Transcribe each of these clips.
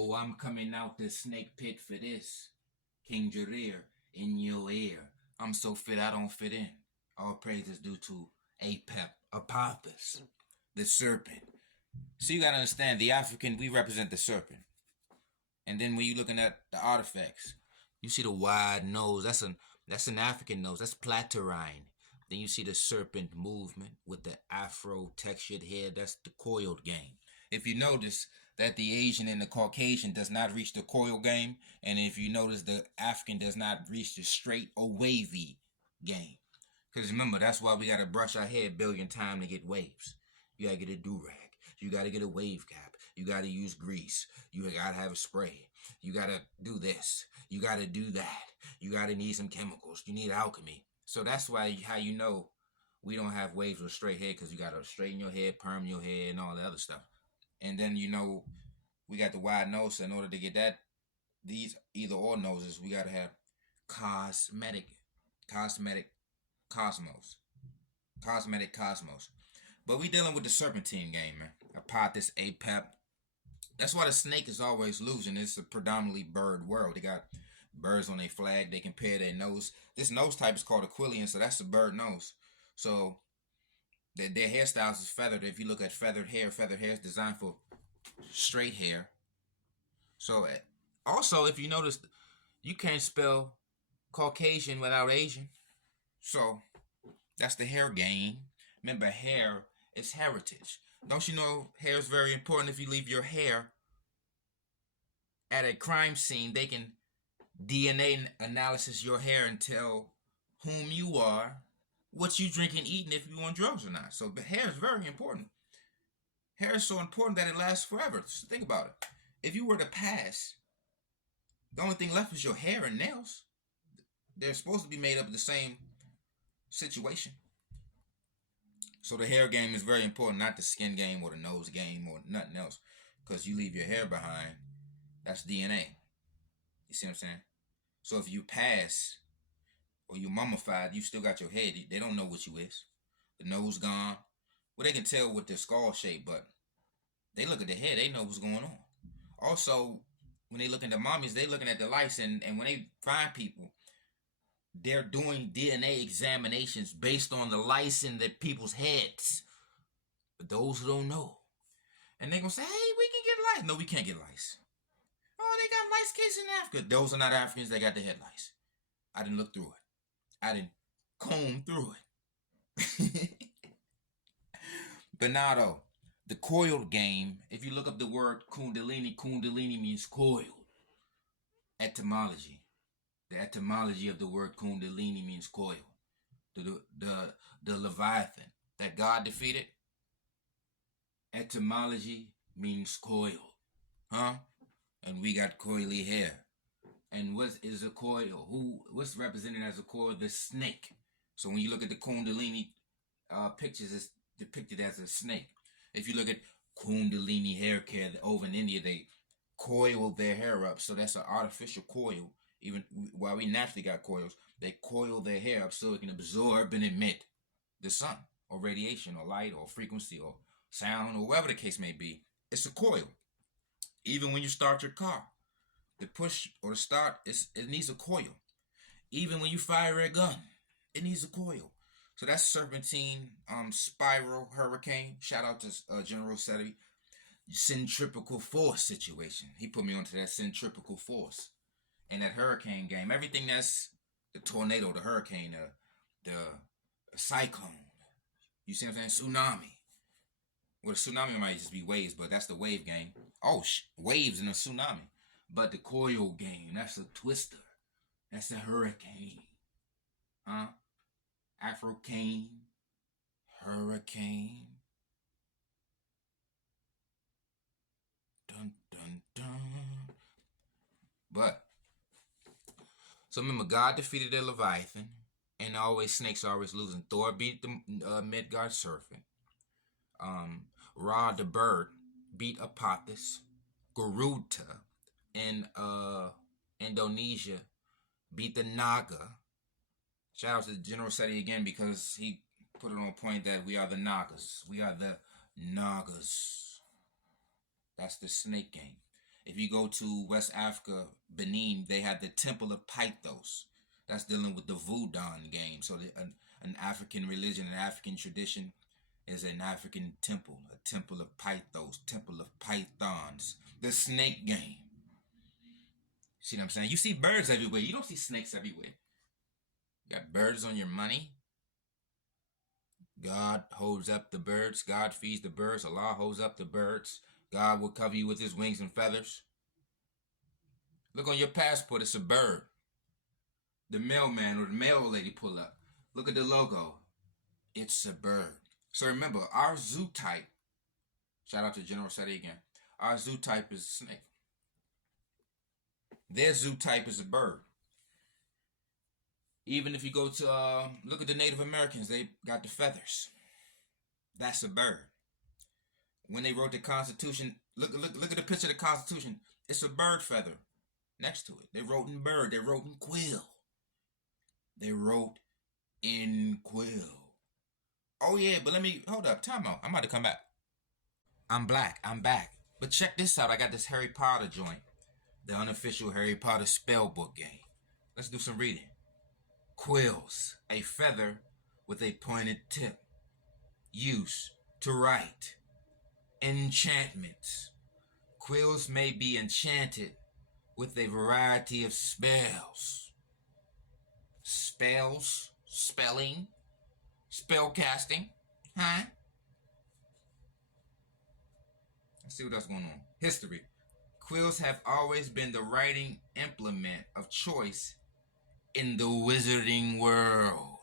Oh, I'm coming out the snake pit for this. King Jareer, in your ear. I'm so fit I don't fit in. All praise is due to Apep, Apophis, the serpent. So you gotta understand, the African, we represent the serpent. And then when you're looking at the artifacts, you see the wide nose. That's an African nose. That's platerine. Then you see the serpent movement with the afro textured hair. That's the coiled game. If you notice that the Asian and the Caucasian does not reach the coil game, and if you notice the African does not reach the straight or wavy game. Because remember, that's why we got to brush our hair a billion times to get waves. You got to get a do-rag. You got to get a wave cap. You got to use grease. You got to have a spray. You got to do this. You got to do that. You got to need some chemicals. You need alchemy. So that's why how you know we don't have waves with straight hair, because you got to straighten your hair, perm your hair, and all the other stuff. And then, we got the wide nose. So in order to get these either or noses, we got to have cosmetic cosmos. Cosmetic cosmos. But we dealing with the serpentine game, man. Apophis, Apep. That's why the snake is always losing. It's a predominantly bird world. They got birds on their flag. They compare their nose. This nose type is called Aquilian, so that's the bird nose. So their hairstyles is feathered. If you look at feathered hair is designed for straight hair. So also, if you notice, you can't spell Caucasian without Asian. So that's the hair game. Remember, hair is heritage. Don't you know hair is very important? If you leave your hair at a crime scene, they can DNA analysis your hair and tell whom you are, what you drink and eat, and if you on drugs or not. So the hair is very important. Hair is so important that it lasts forever. So think about it. If you were to pass, the only thing left is your hair and nails. They're supposed to be made up of the same situation. So the hair game is very important, not the skin game or the nose game or nothing else. Because you leave your hair behind, that's DNA. You see what I'm saying? So if you pass or you mummified, you still got your head. They don't know what you is. The nose gone. Well, they can tell with the skull shape, but they look at the head, they know what's going on. Also, when they look at the mummies, they looking at the lice, and when they find people, they're doing DNA examinations based on the lice in the people's heads. But those who don't know, and they're going to say, hey, we can get lice. No, we can't get lice. Oh, they got lice cases in Africa. Those are not Africans. They got the head lice. I didn't look through it. I didn't comb through it. But now, though, the coiled game, if you look up the word kundalini, kundalini means coiled. Etymology. The etymology of the word kundalini means coil. The Leviathan that God defeated, etymology means coil. Huh? And we got coily hair. And what is a coil? What's represented as a coil? The snake. So when you look at the kundalini pictures, it's depicted as a snake. If you look at kundalini hair care over in India, they coil their hair up. So that's an artificial coil. Even while we naturally got coils, they coil their hair up so it can absorb and emit the sun or radiation or light or frequency or sound or whatever the case may be. It's a coil. Even when you start your car, the push or the start, it needs a coil. Even when you fire a gun, it needs a coil. So that's serpentine, spiral, hurricane. Shout out to General Seti. Centripetal force situation. He put me onto that centripetal force. And that hurricane game, everything that's the tornado, the hurricane, the cyclone. You see what I'm saying? Tsunami. Well, the tsunami might just be waves, but that's the wave game. Oh, waves in a tsunami. But the coil game, that's a twister. That's a hurricane. Huh? Afrocane. Hurricane. Dun, dun, dun. But, so remember, God defeated the Leviathan. And always, snakes are always losing. Thor beat the Midgard serpent. Ra the bird beat Apophis. Garuda in Indonesia beat the Naga. Shout out to General Seti again, because he put it on point that we are the Nagas. We are the Nagas. That's the snake game. If you go to West Africa, Benin, they have the Temple of Pythos. That's dealing with the voodoo game. So an African religion, an African tradition is an African temple, a temple of Pythos, temple of pythons. The snake game. See what I'm saying? You see birds everywhere. You don't see snakes everywhere. You got birds on your money. God holds up the birds. God feeds the birds. Allah holds up the birds. God will cover you with his wings and feathers. Look on your passport. It's a bird. The mailman or the mail lady pull up. Look at the logo. It's a bird. So remember, our zoo type, shout out to General Seti again, our zoo type is a snake. Their zoo type is a bird. Even if you go to, look at the Native Americans, they got the feathers. That's a bird. When they wrote the Constitution, look at the picture of the Constitution. It's a bird feather next to it. They wrote in bird. They wrote in quill. They wrote in quill. Oh yeah, but hold up, time out. I'm about to come back. I'm black, I'm back. But check this out, I got this Harry Potter joint. The unofficial Harry Potter spellbook game. Let's do some reading. Quills, a feather with a pointed tip. Use, to write. Enchantments. Quills may be enchanted with a variety of spells. Spells, spelling, spell casting, huh? Let's see what else going on. History. Quills have always been the writing implement of choice in the wizarding world.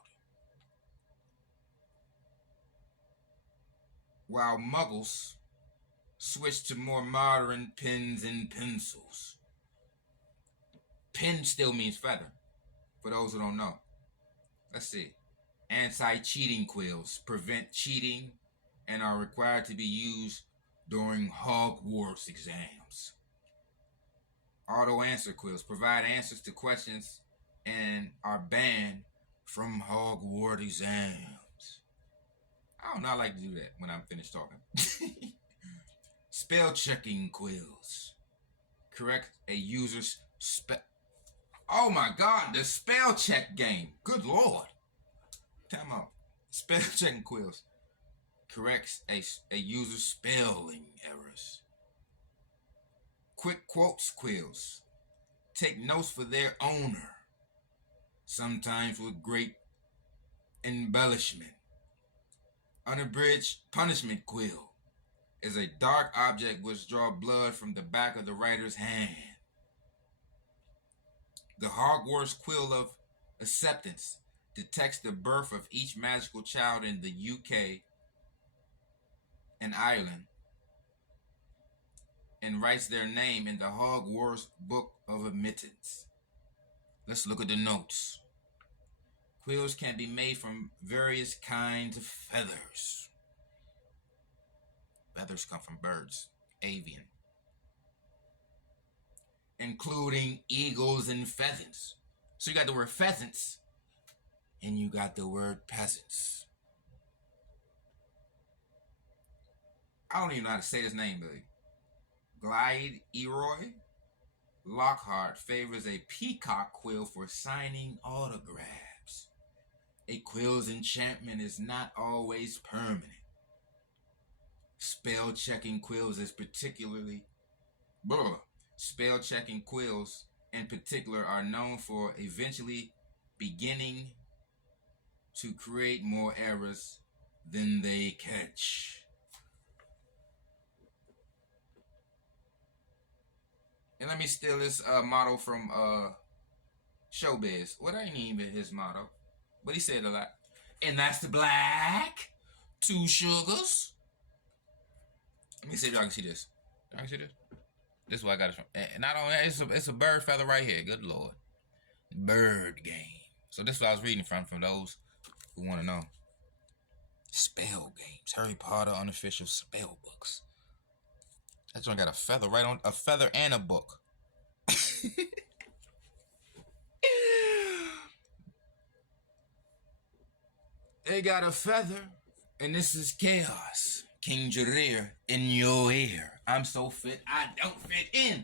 While muggles switched to more modern pens and pencils. Pen still means feather, for those who don't know. Let's see. Anti-cheating quills prevent cheating and are required to be used during Hogwarts exams. Auto-answer quills provide answers to questions and are banned from Hogwarts exams. I don't know, I like to do that when I'm finished talking. Spell-checking quills. Correct a user's spell. Oh my God, the spell check game. Good Lord. Time out. Spell checking quills corrects a user's spelling errors. Quick quotes quills take notes for their owner, sometimes with great embellishment. Unabridged punishment quill is a dark object which draws blood from the back of the writer's hand. The Hogwarts quill of acceptance detects the birth of each magical child in the UK and Ireland and writes their name in the Hogwarts Book of Admittance. Let's look at the notes. Quills can be made from various kinds of feathers. Feathers come from birds, avian, including eagles and pheasants. So you got the word pheasants and you got the word peasants. I don't even know how to say his name, but Glide Eroy Lockhart favors a peacock quill for signing autographs. A quill's enchantment is not always permanent. Spell-checking quills is particularly... Spell-checking quills in particular are known for eventually beginning to create more errors than they catch. And let me steal this motto from Showbiz. Well, that ain't even his motto, but he said a lot. And that's the black, 2 sugars. Let me see if y'all can see this. Y'all can see this? This is where I got it from. And not only that, it's a bird feather right here. Good Lord. Bird game. So this is what I was reading from those who want to know. Spell games. Harry Potter unofficial spell books. That one got a feather right on, a feather and a book. They got a feather, and this is chaos. King Jareer in your ear. I'm so fit, I don't fit in.